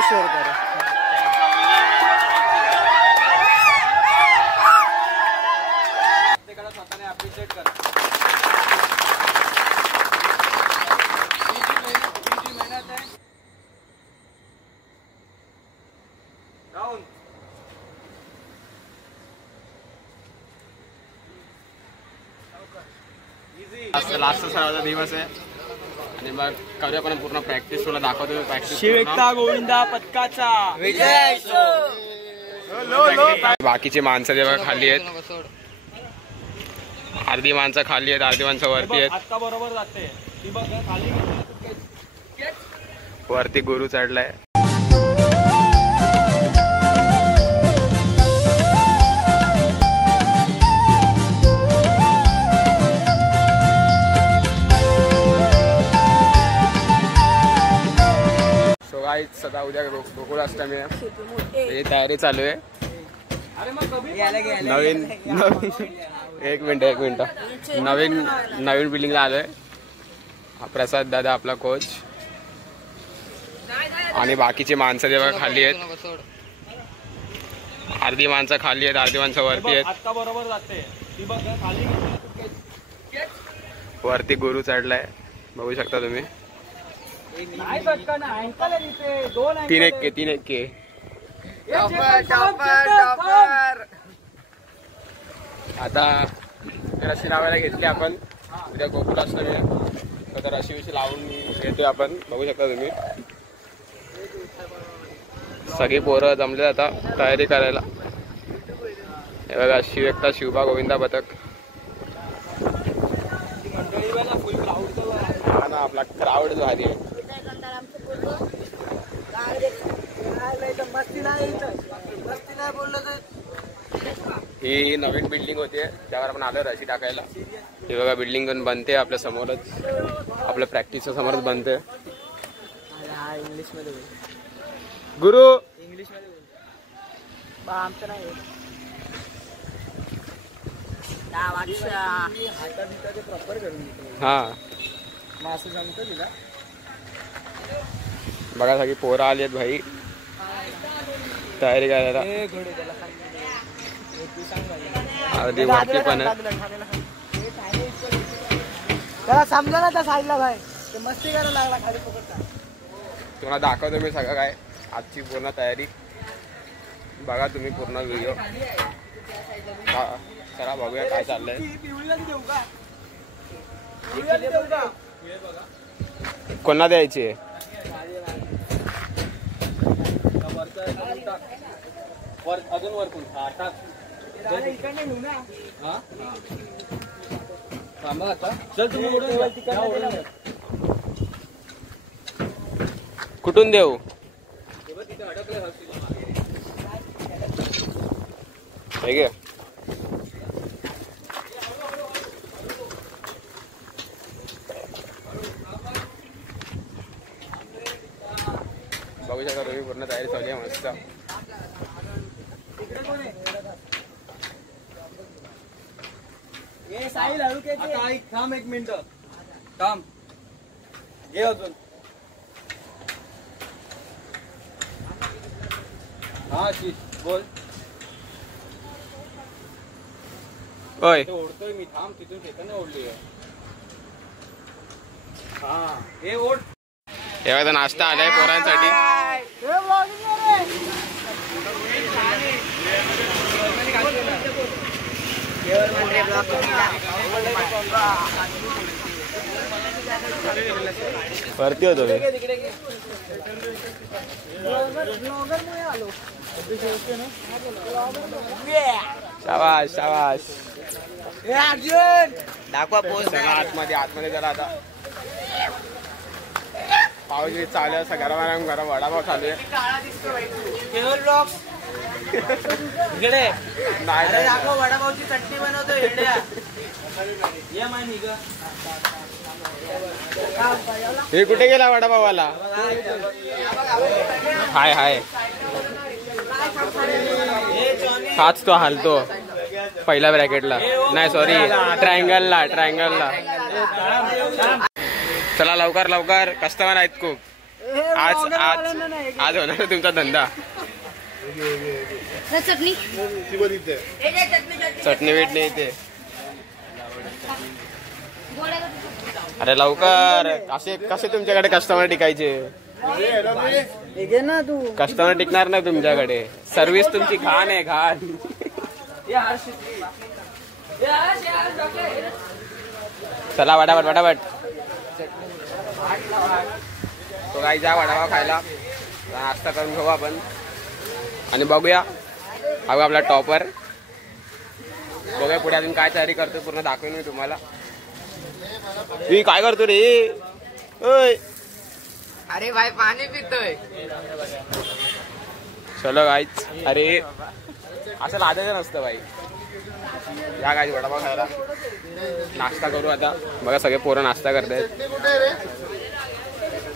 Video share करा. स्वतःने appreciate करा. मेहनत आहे राहुल. लास्ट सर्वांचा दिवस आहे आणि मग करूया पण पूर्ण प्रॅक्टिस. तुला दाखवतो प्रॅक्टिस. शिवता गोविंदा पथकाचा विजय. बाकीची माणसं जेव्हा खाली आहेत, अर्धी माणसं खाली आहेत, अर्धी माणसं वरती आहेत. आता बरोबर जाते ती बघ खाली. वरती गुरु चढलाय. सदा उद्या गोकुळाष्टमी आहे, त्याची तयारी चालू आहे. नवीन एक मिनिट नवीन बिल्डिंगला आलोय. हा प्रसाद दादा आपला कोच आणि बाकीची माणसं जेव्हा खाली आहेत, अर्धी माणसं खाली आहेत, अर्धी माणसं वरती आहेत. आता बरोबर जाते ती बघ खाली. वरती गुरु चढलाय, बघू शकता तुम्ही. 3 1 के. आता रशी लावायला घेतली आपण. उद्या गोकुळाष्टमी आहे तर रशी विशी लावून घेतोय आपण. बघू शकता तुम्ही सगळी पोरं जमले आता तयारी करायला. हे बघा शिवता शिवबा गोविंदा पथक. हा ना, आपला क्राऊड जो आधी आहे. ही नवीन बिल्डिंग होती, त्यावर आपण आलो रशी टाकायला. हे बघा बिल्डिंग पण बनते आपल्या समोरच, आपल्या प्रॅक्टिसच्या समोरच बनते. इंग्लिश मध्ये गुरु इंग्लिश मध्ये आमचं नाही. हा बघा सगळी पोरं आली आहेत भाई तयारी करायला. अर्धी वरती पण आहे. त्याला समजा ना त्या साईडला भाई, ते मस्ती करायला लागला खाली पकडता. तुम्हाला दाखवतो मी सगळं काय आजची पूर्ण तयारी. बघा तुम्ही पूर्ण व्हिडिओ चला बघूया काय चाललंय. कोणा द्यायची आहे? अजून वर कोण थांबा आता. चल तुम्ही कुठून देऊ? ठीक आहे. बघू शकता तुम्ही पूर्ण तयारी चालू आहे मस्त. थांब 1 मिनिट थांब. घे अजून. हा शीत बोल. ओय ओढतोय मी, थांब. तिथून ठेकाने ओढली. हा हे ओढ. एवढा नाश्ता आलाय पोरांसाठी. वरती होतो मी. शाबाश शाबाश. दाखवा पोस्ट. आतमध्ये जरा आता पावजी चालू आहे. गरम गरम वडापाव चालू आहे. नाही दाखव वडापावची चटणी बनवतो. हे कुठे गेला वडापाववाला? हाय हाय हाच तो हालतो पहिल्या ब्रॅकेटला. नाही सॉरी ट्रायंगलला. चला लवकर लवकर, कस्टमर आहेत खूप. आज आज होणार तुमचा धंदा. चटणी चटणी वेटणी इथे. अरे लवकर. असे कसे तुमच्याकडे कस्टमर टिकायचे? ना तू कस्टमर टिकणार नाही तुमच्याकडे. सर्व्हिस तुमची घाण आहे, घाण. चला वडापाट वडापाट. तो काही जा वडापाव खायला. नाश्ता करून घेऊ आपण आणि बघूया. हा आपला टॉपर. बघूया पुढे अजून काय तयारी करतो, पूर्ण दाखवेन मी तुम्हाला. मी काय करतो रे? ओय अरे भाई पाणी पितोय. चलो गाईच. अरे असं लादायचं नसतं भाई. या गाईच वडापाव खायला. नाश्ता करू आता. बघा सगळे पोरं नाश्ता करतायत.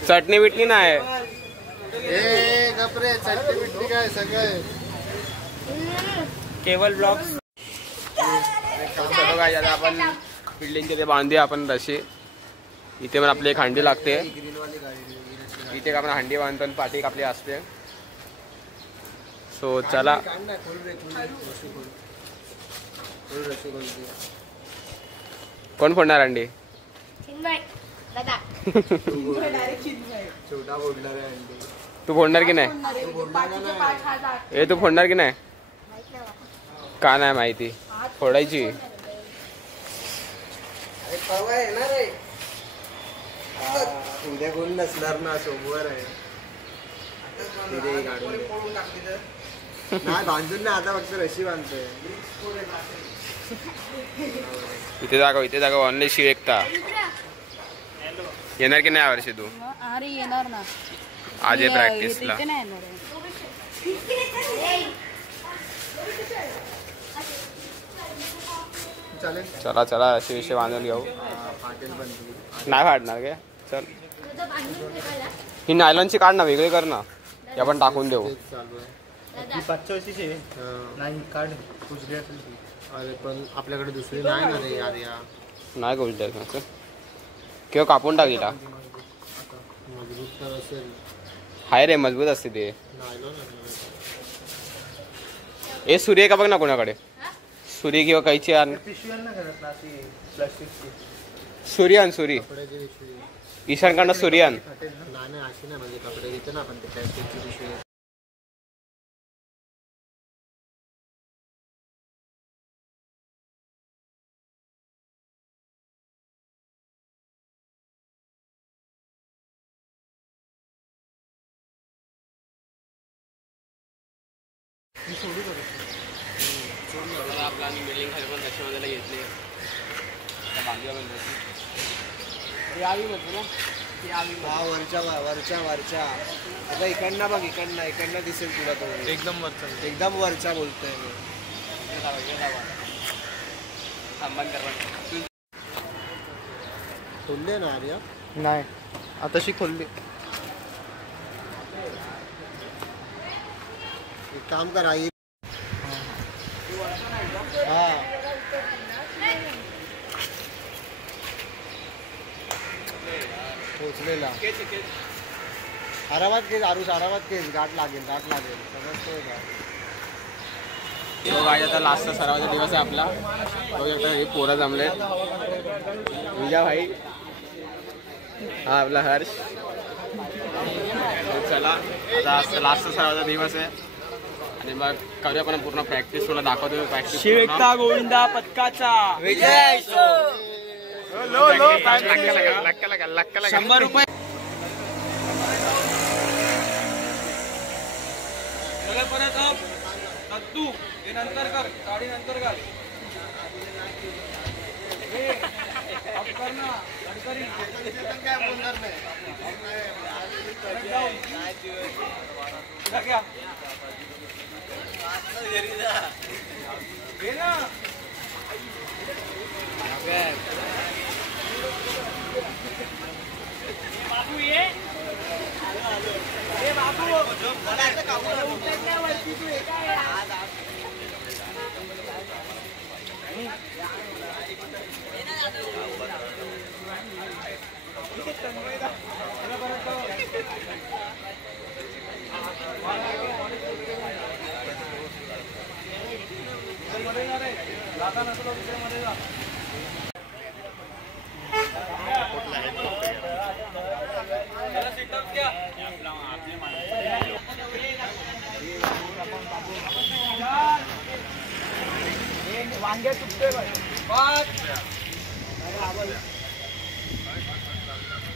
चटणी बिटणी नाही. चटणी बिटणी काय सगळं केवल ब्लॉग्स. चलो गाईच आता आपण बिल्डिंगचे ते बांधूया आपण रशी. इथे पण आपली एक हंडी लागते. इथे आपण हंडी बांधतो आणि पाठी आपली असते. सो चला. कोण फोडणार हंडी? तू फोडणार की नाही? ए तू फोडणार की नाही? का नाही माहिती? फोडायची. उद्या कोण नसणार ना, सोमवार आहे. नाही बांधून ना, आता फक्त रशी बांधतोय. इथे जागा ऑनलाईन शिव एकता. येणार की नाही वर्षी तू? अरे येणार ना. आज आहे प्रॅक्टिसला. चला चला असे विषय बांधून घेऊ. नाही फाडणार काय? चल ही नायलॉनची काढ ना, वेगळी कर ना. हे आपण टाकून देऊ. अरे पण आपल्याकडे दुसरी नाही ना रे यार. नाही करू द्यायचं किंवा कापून टाकीला. मजबूत तर असेल. हाय रे मजबूत असते ते. ए सूर्य का बघ ना कोणाकडे. सूर्य किंवा कैची आण. सूर्यान सूर्य ईशानकडनं सूर्यान. नाही अशी नाही म्हणजे कपडे घेतो ना आपण ते प्लास्टिकची पिशवी. आपला बिल्डिंग खाली पण रक्षाबंधनला घेतली. वरच्या आता इकडनं बघ, इकडनं दिसेल तुला. तो एकदम वरच्या बोलतोय मी. खोलले ना आर्या? नाही आताशी खोलली. एक काम करा. हा पोचलेला. आरामात केस आरुष, आरामात केस. गाठ लागेल समजतोय का? तो गाय आता लास्टचा सरावाचा दिवस आहे आपला. बघू शकता हे पोरं जमले. विजा भाई, हा आपला हर्ष. चला आता लास्टचा सरावाचा दिवस आहे आणि मग करूया आपण पूर्ण प्रॅक्टिस. तुला दाखवतो प्रॅक्टिस. शिवेकता गोविंदा पथकाचा विजय. 100 रुपये. परत तू हे नंतर कर. गाडी नंतर कर. काय बोलणार नाही. बाबू ये. बाबू जागा नसेल तर दुसऱ्यामध्ये जा. त्याला सिटअप घ्या. वांगे चुकते 5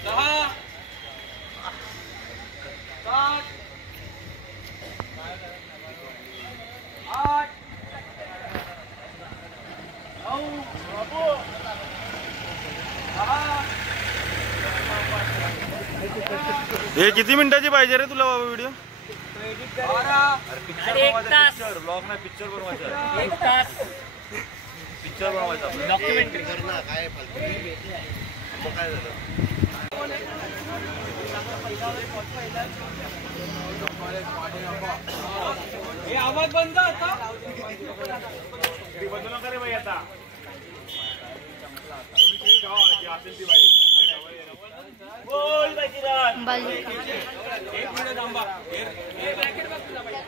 6 7 8 9 हे किती मिनिटाची पाहिजे रे तुला बाबा व्हिडिओ? 12 ब्लॉग नाही, पिक्चर बनवायचा. 1 तास पिक्चर बनवायचा. डॉक्युमेंटरी काय फालतू काय झालं? हे आवाज बंद आता. बदलू नका रे बाई आता. एक मिनिट थांबा. हे ब्रॅकेट बघ तुला पाहिजे.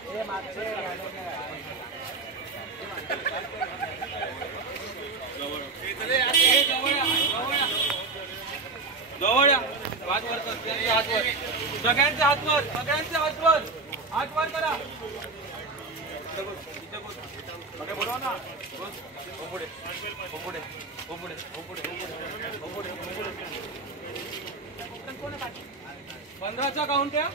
जवळ या. हात वर कर. सगळ्यांचे हात वर. सगळ्यांचे हात वर. हात वर करा. बोलवा ना. पुढे पुढे पुढे पुढे पुढे 15चा काउंट या.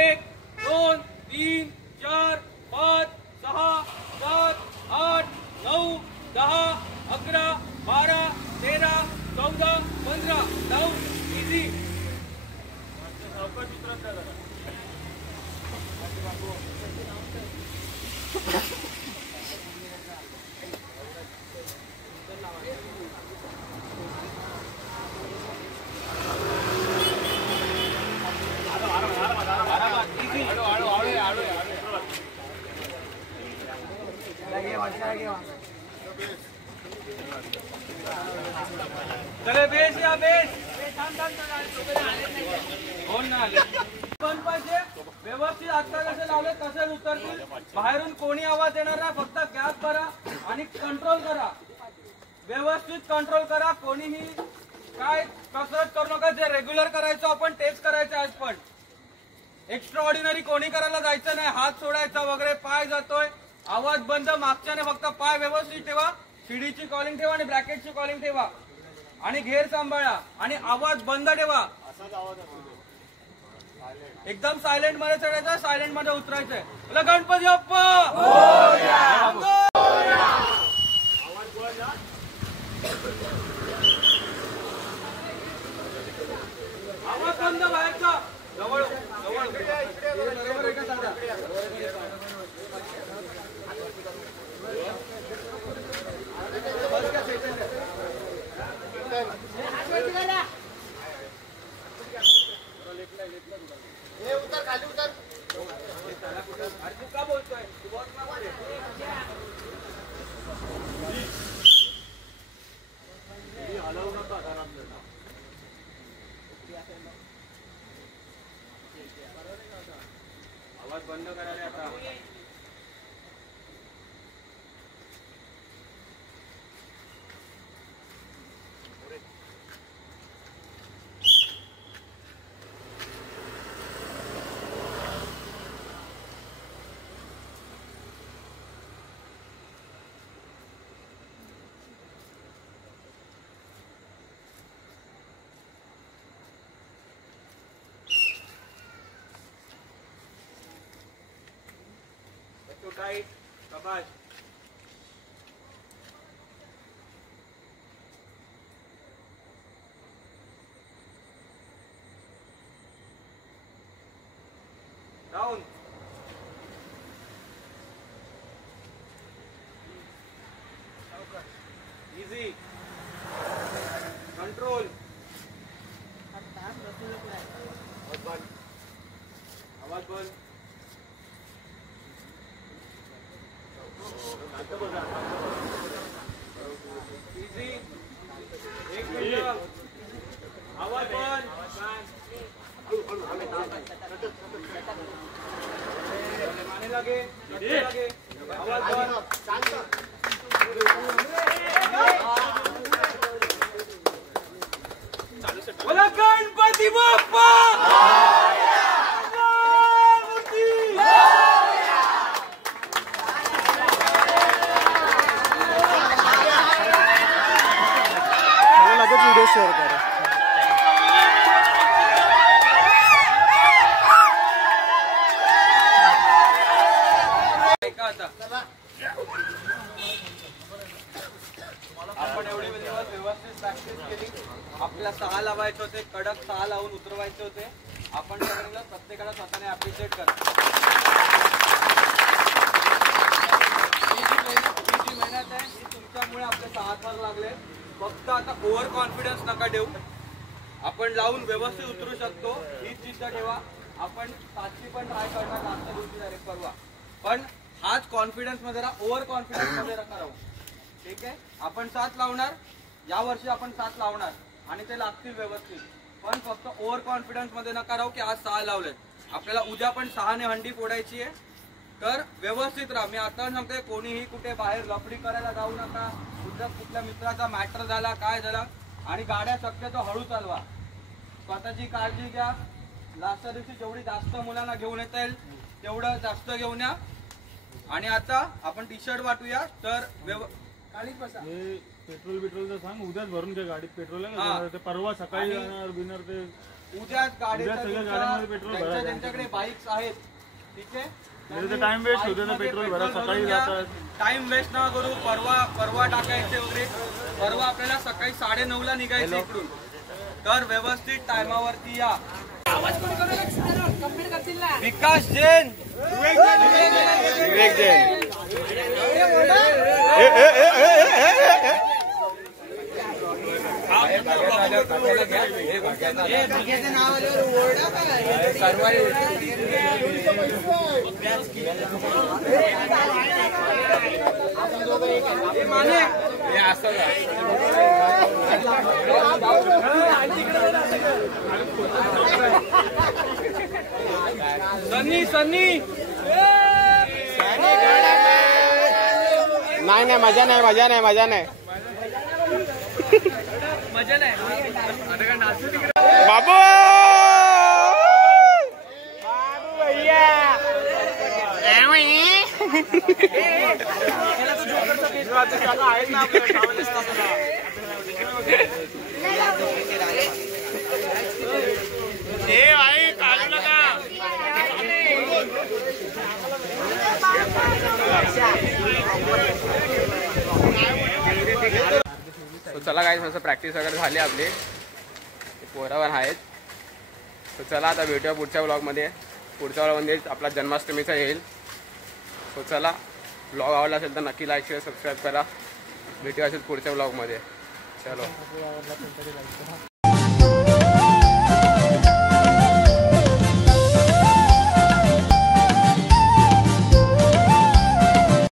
एक 2 3 4 5 6 7 8 9 10 11 12 13 14 15 डाऊन. इझी. चले बेस या बेस. कोण ना आले पण पाहिजे. व्यवस्थित आता कसे लावले तसेच उतरतील. बाहेरून कोणी आवाज देणार नाही. फक्त गॅस भरा आणि कंट्रोल करा. व्यवस्थित कंट्रोल करा. कोणीही काय कसरत करू नका. जे रेग्युलर करायचं आपण तेच करायचं आज. पण एक्स्ट्रा ऑर्डिनरी कोणी करायला जायचं नाही. हात सोडायचा वगैरे. पाय जातोय. आवाज बंद. मागच्याने फक्त पाय व्यवस्थित ठेवा. सीडीची कॉलिंग ठेवा आणि ब्रॅकेटची कॉलिंग ठेवा आणि घेर सांभाळा आणि आवाज बंद ठेवा. एकदम सायलेंट मध्ये चढायचं. सायलेंट मध्ये उतरायचंय. बोला गणपती बाप्पा. आवाज बंद. बाहेरचा जवळ जवळ बरोबर आहे का दादा? उतर खाली उतर. तू का बोलतोय? तू बोल ना. हलवू नका घरात. आवाज बंद करायला आता. Tight, Kabash. Down. Easy. Control. आवाज बंद. इझी. एक मिनिट. आवाज बंद. माने लागे. लागे. आवाज बंद. बोला गणपती बाप्पा. लगेच व्हिडिओ शेअर करा. ऐका आता. आपण एवढे दिवस व्यवस्थित प्रॅक्टिस केली. आपल्याला 6 लावायचे होते, कडक 6 लावून उतरवायचे होते. आपण सगळ्यांना प्रत्येकाला स्वतःने अप्रिशिएट करा. ही जी मेहनत आहे ही तुमच्यामुळे आपले 6 तास लागले. फक्त आता ओव्हर कॉन्फिडन्स नका देऊ. आपण लावून व्यवस्थित उतरू शकतो हीच जिद्द ठेवा. आपण 7ची पण ट्राय करणार लास्टच्या दिवशी डायरेक्ट परवा. पण हाच कॉन्फिडन्स मध्ये राहा, ओव्हर कॉन्फिडन्स मध्ये नका राहू. ठीक आहे. आपण 7 लावणार या वर्षी, आपण 7 लावणार आणि ते लागतील व्यवस्थित. पण फक्त ओव्हर कॉन्फिडन्स मध्ये नका राहू की आज 6 लावलेत. आपल्याला उद्या पण 6ने हंडी फोडायची आहे. तर व्यवस्थित राहा. मी आता सांगते कोणीही कुठे बाहेर लफडी करायला जाऊ नका. उद्या कुठल्या मित्राचा मॅटर झाला काय झाला. आणि गाड्या शक्यतो हळू चालवा. स्वतःची काळजी घ्या. लास्टच्या दिवशी जेवढी जास्त मुलांना घेऊन येता येईल तेवढं जास्त घेऊन या. आणि आता आपण टी शर्ट वाटूया. तर खालीच बसा. पेट्रोल बिट्रोलचं सांग. उद्याच भरून घे गाडीत पेट्रोल आहे हा. ना. ते परवा सकाळी जाणार बिनर ते उद्याच उद्या सगळ्या गाड्यांमध्ये पेट्रोल भरा. ज्यांच्याकडे बाईक्स आहेत ठीक आहे. टाइम वेस्ट होते ना पेट्रोल भरा. सकाळी जातात. टाइम वेस्ट ना करू. परवा टाकायचे वगैरे. परवा आपल्याला सकाळी 9:30ला निघायचं इकडून. तर व्यवस्थित टायमावरती या. विकास जैन. विवेक जैन. सन्नी नाही मजा नाही. मजा नाही. आता काय नाचू तिकडे. बाबू भैया. चला काय मस्त प्रॅक्टिस वगैरे झाली आपली. पोरावर आहेत. तर चला आता भेटूया पुढच्या ब्लॉगमध्ये. पुढच्या ब्लॉगमध्ये आपला जन्माष्टमीचा येईल. तो चला ब्लॉग आवडला असेल तर नक्की लाईक शेअर सबस्क्राईब करा. भेटूया असेल पुढच्या ब्लॉगमध्ये. चलो.